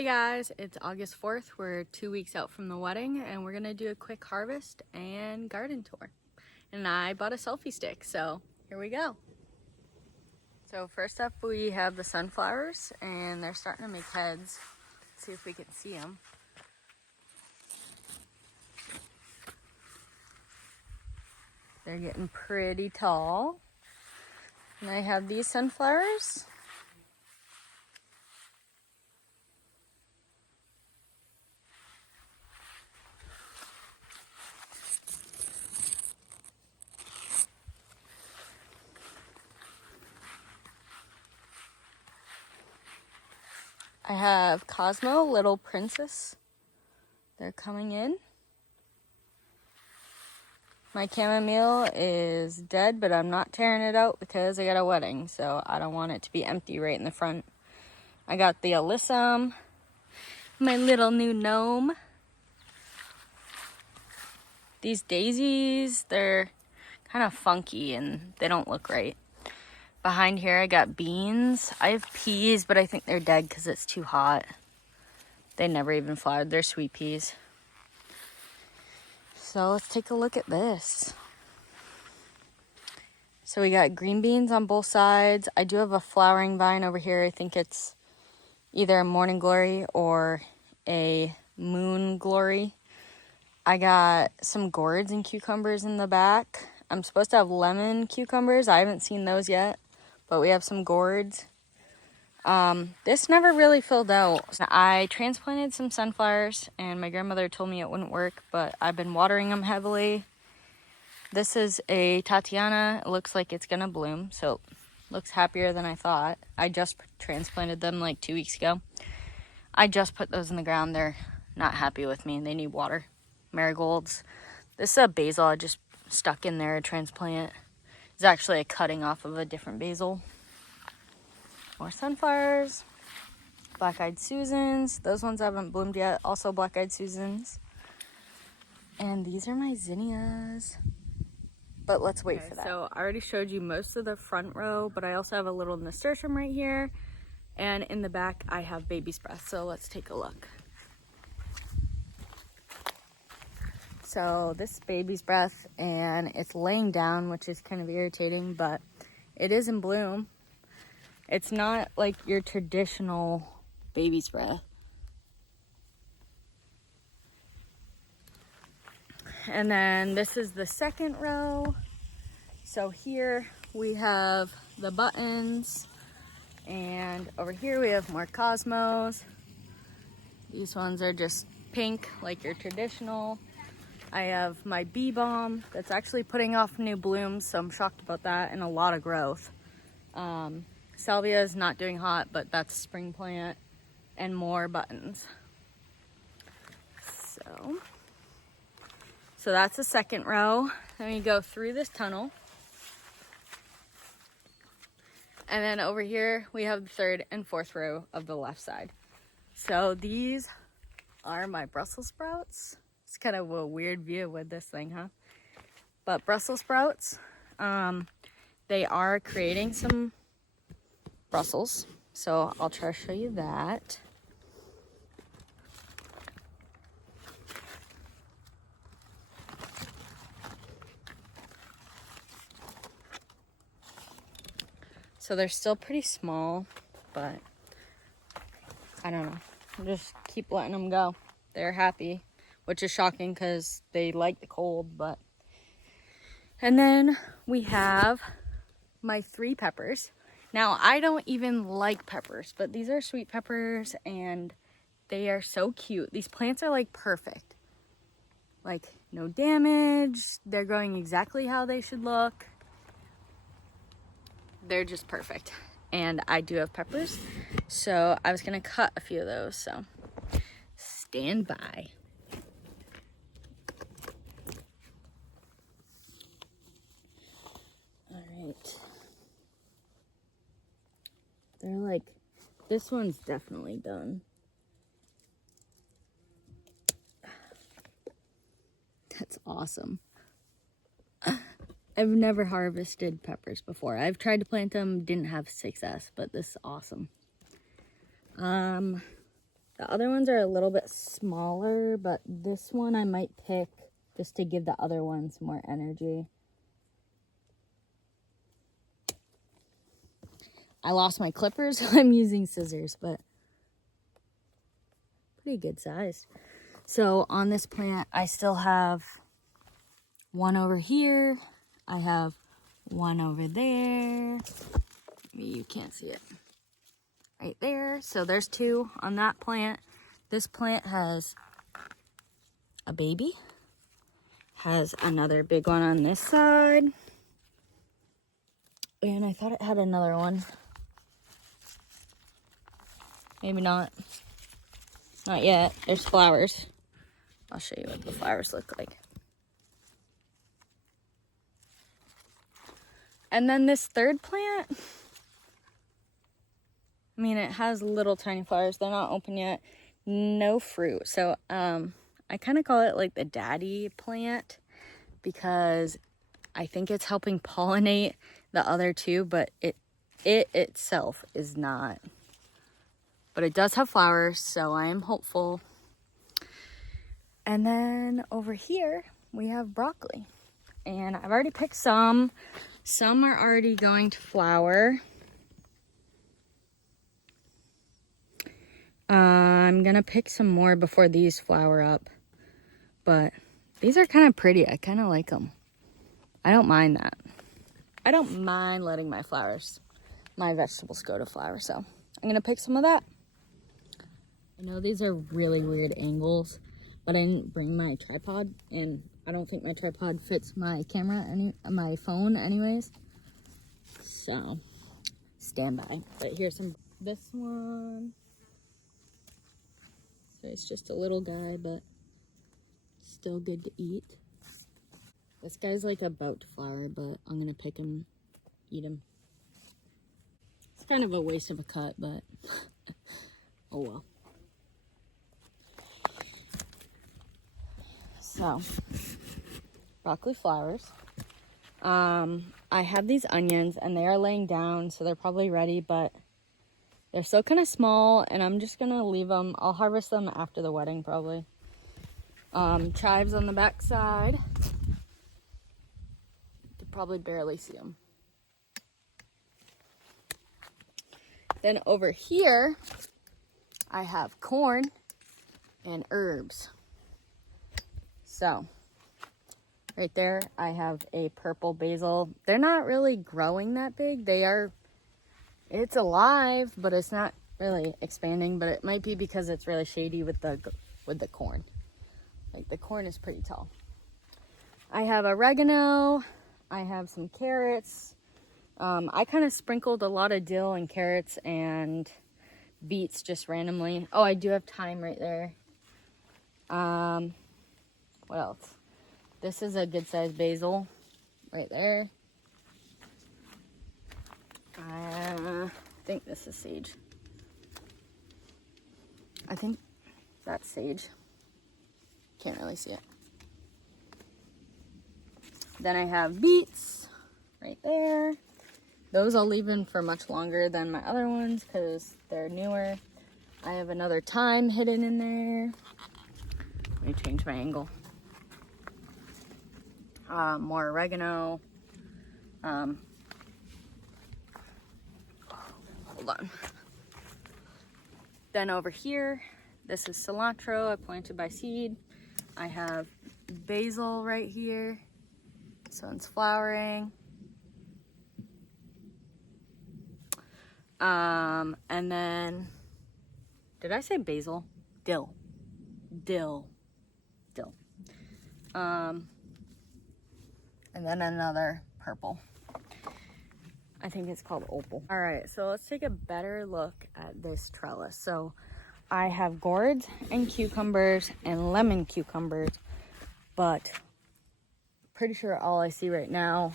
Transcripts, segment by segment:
Hey guys, it's August 4th. We're 2 weeks out from the wedding and we're gonna do a quick harvest and garden tour. And I bought a selfie stick, so here we go. So first up we have the sunflowers and they're starting to make heads. Let's see if we can see them. They're getting pretty tall. And I have these sunflowers. I have Cosmo, Little Princess. They're coming in. My chamomile is dead, but I'm not tearing it out because I got a wedding, so I don't want it to be empty right in the front. I got the alyssum, my little new gnome. These daisies, they're kind of funky and they don't look right. Behind here I got beans. I have peas, but I think they're dead because it's too hot. They never even flowered. They're sweet peas. So let's take a look at this. So we got green beans on both sides. I do have a flowering vine over here. I think it's either a morning glory or a moon glory. I got some gourds and cucumbers in the back. I'm supposed to have lemon cucumbers. I haven't seen those yet, but we have some gourds. This never really filled out. I transplanted some sunflowers and my grandmother told me it wouldn't work, but I've been watering them heavily. This is a Tatiana. It looks like it's gonna bloom, so it looks happier than I thought. I just transplanted them like 2 weeks ago. I just put those in the ground. They're not happy with me. They need water. Marigolds. This is a basil I just stuck in there, a transplant. It's actually a cutting off of a different basil. More sunflowers. Black-eyed Susans. Those ones haven't bloomed yet. Also black-eyed Susans. And these are my zinnias. But let's wait for that. So I already showed you most of the front row, but I also have a little nasturtium right here. And in the back, I have baby's breath. So let's take a look. So this is baby's breath, and it's laying down, which is kind of irritating, but it is in bloom. It's not like your traditional baby's breath. And then this is the second row. So here we have the buttons, and over here we have more cosmos. These ones are just pink, like your traditional. I have my bee balm that's actually putting off new blooms, so I'm shocked about that, and a lot of growth. Salvia is not doing hot, but that's a spring plant, and more buttons. So that's the second row. Then we go through this tunnel. And then over here, we have the third and fourth row of the left side. So these are my Brussels sprouts. It's kind of a weird view with this thing, huh? But Brussels sprouts, they are creating some Brussels. So I'll try to show you that. So they're still pretty small, but I don't know. I'll just keep letting them go. They're happy, which is shocking because they like the cold, but. And then we have my 3 peppers. Now, I don't even like peppers, but these are sweet peppers and they are so cute. These plants are like perfect. Like no damage. They're growing exactly how they should look. They're just perfect. And I do have peppers, so I was gonna cut a few of those, so stand by. All right. They're like, this one's definitely done. That's awesome. I've never harvested peppers before. I've tried to plant them, didn't have success, but this is awesome. The other ones are a little bit smaller, but this one I might pick just to give the other ones more energy. I lost my clippers, so I'm using scissors, but pretty good size. So on this plant, I still have one over here. I have one over there. Maybe you can't see it. Right there. So there's two on that plant. This plant has a baby. Has another big one on this side. And I thought it had another one. Maybe not. Not yet. There's flowers. I'll show you what the flowers look like. And then this third plant, I mean, it has little tiny flowers. They're not open yet. No fruit. So I kind of call it like the daddy plant because I think it's helping pollinate the other two, but it itself is not. But it does have flowers, so I am hopeful. And then over here, we have broccoli. And I've already picked some. Some are already going to flower. I'm gonna pick some more before these flower up. But these are kind of pretty. I kind of like them. I don't mind that. I don't mind letting my vegetables go to flower. So I'm gonna pick some of that. I know these are really weird angles, but I didn't bring my tripod, and I don't think my tripod fits my camera, my phone anyways. So, stand by. But here's this one. So it's just a little guy, but still good to eat. This guy's like about to flower, but I'm gonna pick him, eat him. It's kind of a waste of a cut, but oh well. So, broccoli flowers. I have these onions and they are laying down, so they're probably ready, but they're still kind of small, and I'm just gonna leave them. I'll harvest them after the wedding probably. Chives on the back side. You could probably barely see them. Then over here, I have corn and herbs. So, right there, I have a purple basil. They're not really growing that big. It's alive, but it's not really expanding, but it might be because it's really shady with the corn. Like, the corn is pretty tall. I have oregano. I have some carrots. I kind of sprinkled a lot of dill and carrots and beets just randomly. Oh, I do have thyme right there. What else? This is a good sized basil right there. I think this is sage. I think that's sage. Can't really see it. Then I have beets right there. Those I'll leave in for much longer than my other ones because they're newer. I have another thyme hidden in there. Let me change my angle. More oregano. Hold on. Then over here, this is cilantro I planted by seed. I have basil right here. So it's flowering. And then, did I say basil? Dill. And then another purple. I think it's called opal. All right, so let's take a better look at this trellis. So I have gourds and cucumbers and lemon cucumbers, but pretty sure all I see right now,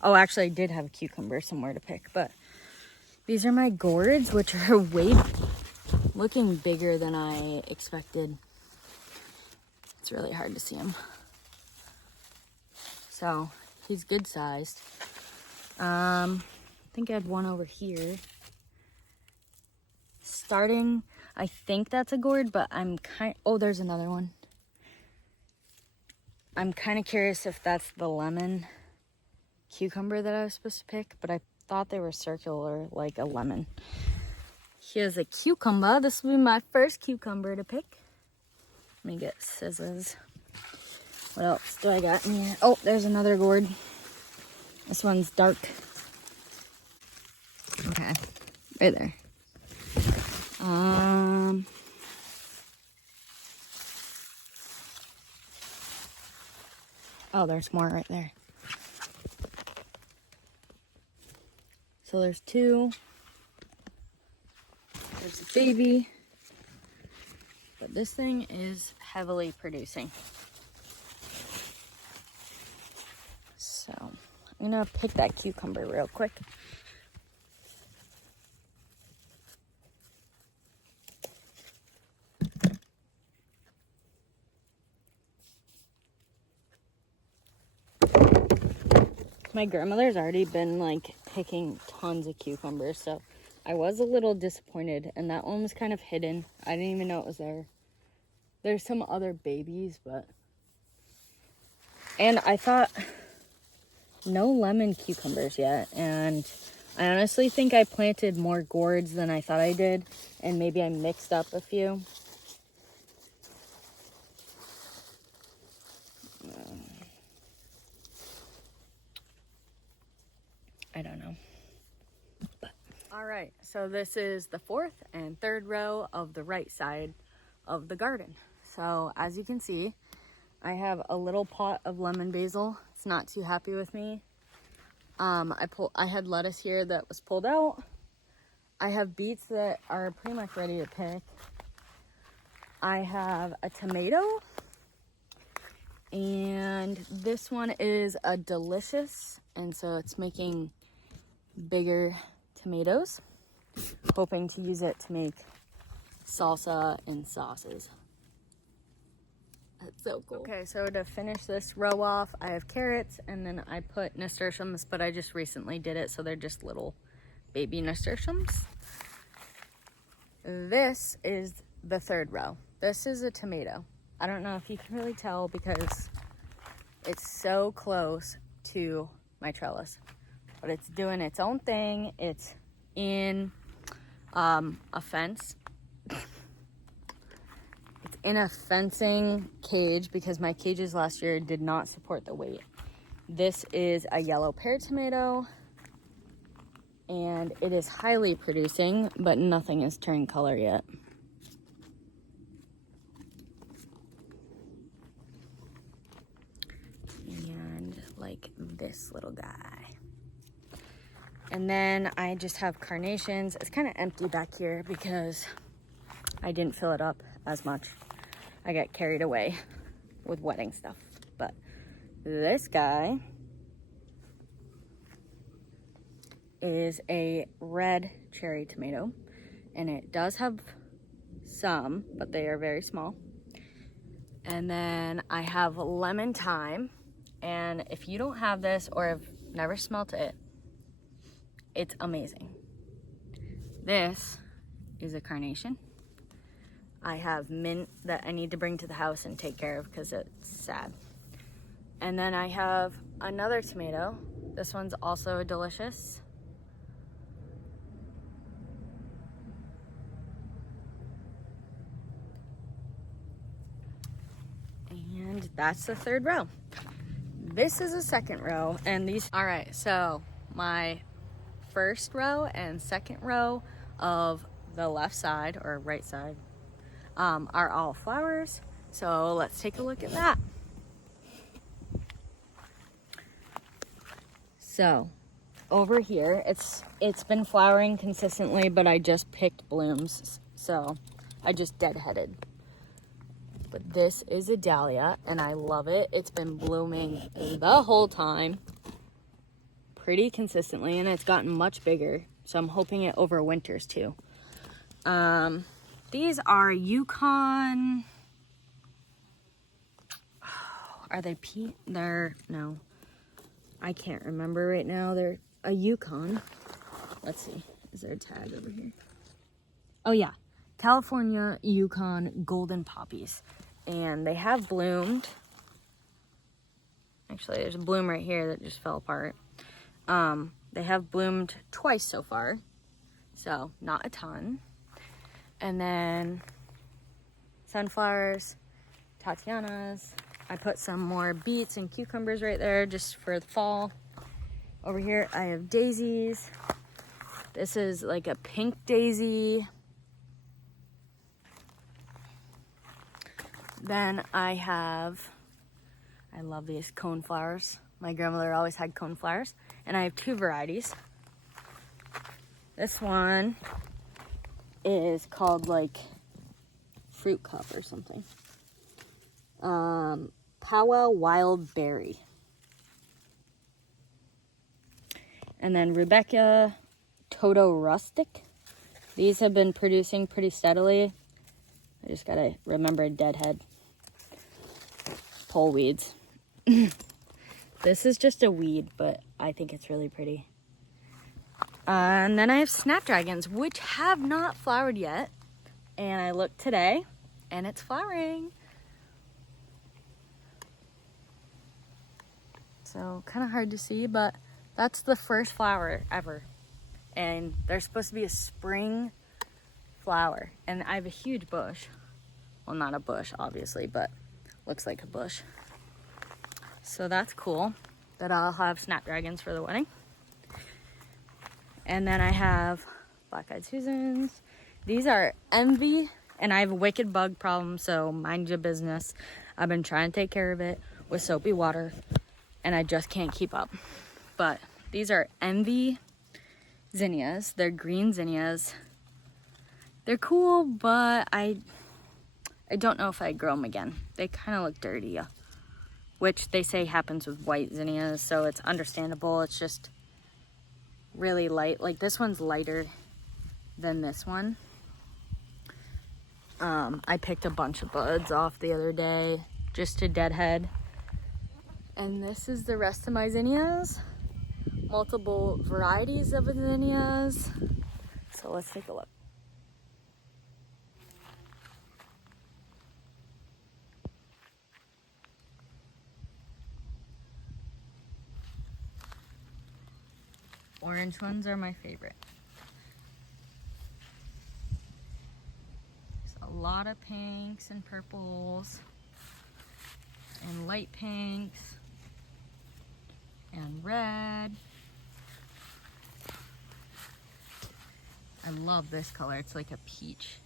oh, actually I did have a cucumber somewhere to pick, but these are my gourds, which are looking bigger than I expected. It's really hard to see him. So he's good sized. I think I had one over here. I think that's a gourd, but oh, there's another one. I'm kind of curious if that's the lemon cucumber that I was supposed to pick, but I thought they were circular like a lemon. Here's a cucumber. This will be my first cucumber to pick. Let me get scissors. What else do I got in here? Oh, there's another gourd. This one's dark. Okay, right there. Oh, there's more right there. So there's two. There's a baby. But this thing is heavily producing. So I'm gonna pick that cucumber real quick. My grandmother's already been like picking tons of cucumbers, so I was a little disappointed, and that one was kind of hidden. I didn't even know it was there. There's some other babies, and I thought no lemon cucumbers yet, and I honestly think I planted more gourds than I thought I did, and maybe I mixed up a few. I don't know. All right, so this is the fourth and third row of the right side of the garden. So as you can see, I have a little pot of lemon basil. It's not too happy with me. I had lettuce here that was pulled out. I have beets that are pretty much ready to pick. I have a tomato, and this one is a delicious, and so it's making bigger tomatoes, hoping to use it to make salsa and sauces. That's so cool. Okay, so to finish this row off, I have carrots, and then I put nasturtiums, but I just recently did it, so they're just little baby nasturtiums. This is the third row. This is a tomato. I don't know if you can really tell because it's so close to my trellis, but it's doing its own thing. It's in a fence. It's in a fencing cage because my cages last year did not support the weight. This is a yellow pear tomato, and it is highly producing, but nothing is turning color yet. And like this little guy. And then I just have carnations. It's kind of empty back here because I didn't fill it up as much. I got carried away with wedding stuff. But this guy is a red cherry tomato, and it does have some, but they are very small. And then I have lemon thyme, and if you don't have this or have never smelt it, it's amazing. This is a carnation. I have mint that I need to bring to the house and take care of because it's sad. And then I have another tomato. This one's also delicious. And that's the third row. This is the second row, and these, all right, so my first row and second row of the left side or right side are all flowers. So let's take a look at that. So over here, it's been flowering consistently, but I just picked blooms, so I just deadheaded. But this is a dahlia, and I love it. It's been blooming the whole time, pretty consistently, and it's gotten much bigger, so I'm hoping it overwinters too. These are Yukon. Are they no, I can't remember right now. They're a Yukon. Let's see, is there a tag over here? Oh yeah, California Yukon golden poppies, and they have bloomed. Actually, there's a bloom right here that just fell apart. They have bloomed twice so far, so not a ton. And then sunflowers, Tatianas. I put some more beets and cucumbers right there just for the fall. Over here I have daisies. This is like a pink daisy. Then I love these coneflowers. My grandmother always had coneflowers, and I have two varieties. This one is called like fruit cup or something. Powwow Wild Berry. And then Rebecca Toto Rustic. These have been producing pretty steadily. I just gotta remember deadhead. Pole weeds. This is just a weed, but I think it's really pretty. And then I have snapdragons, which have not flowered yet. And I looked today, and it's flowering. So kind of hard to see, but that's the first flower ever. And they're supposed to be a spring flower. And I have a huge bush. Well, not a bush, obviously, but looks like a bush. So that's cool that I'll have snapdragons for the wedding. And then I have black-eyed Susans. These are envy, and I have a wicked bug problem, so mind your business. I've been trying to take care of it with soapy water, and I just can't keep up. But these are envy zinnias. They're green zinnias. They're cool, but I don't know if I'd grow them again. They kind of look dirty, which they say happens with white zinnias, so it's understandable. It's just really light. Like this one's lighter than this one. I picked a bunch of buds off the other day just to deadhead. And this is the rest of my zinnias. Multiple varieties of zinnias. So let's take a look. Orange ones are my favorite. There's a lot of pinks and purples and light pinks and red. I love this color. It's like a peach.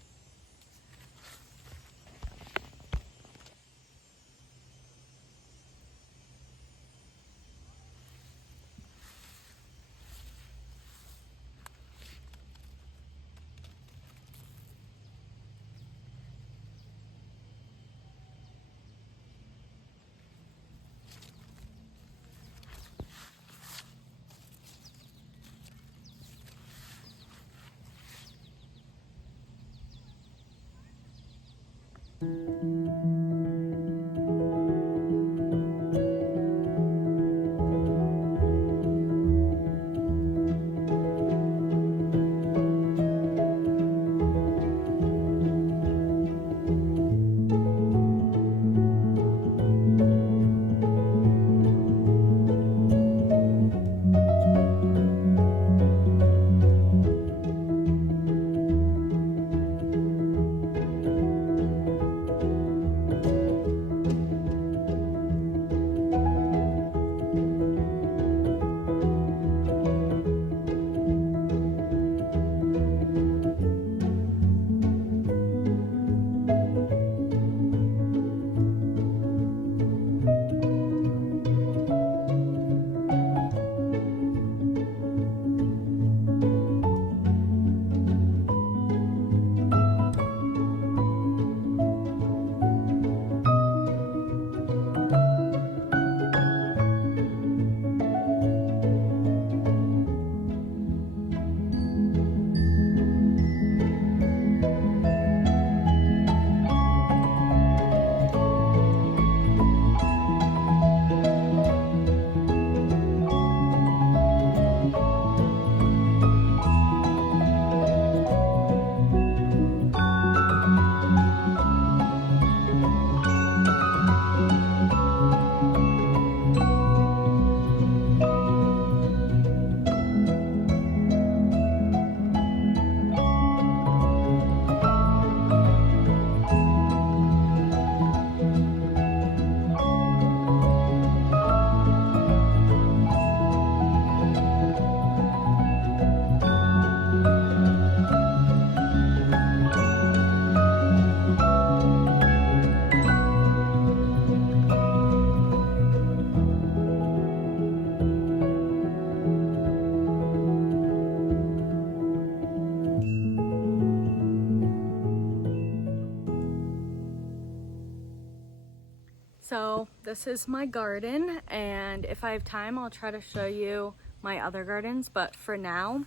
So this is my garden, and if I have time, I'll try to show you my other gardens, but for now,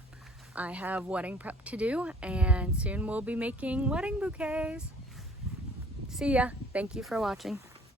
I have wedding prep to do, and soon we'll be making wedding bouquets. See ya. Thank you for watching.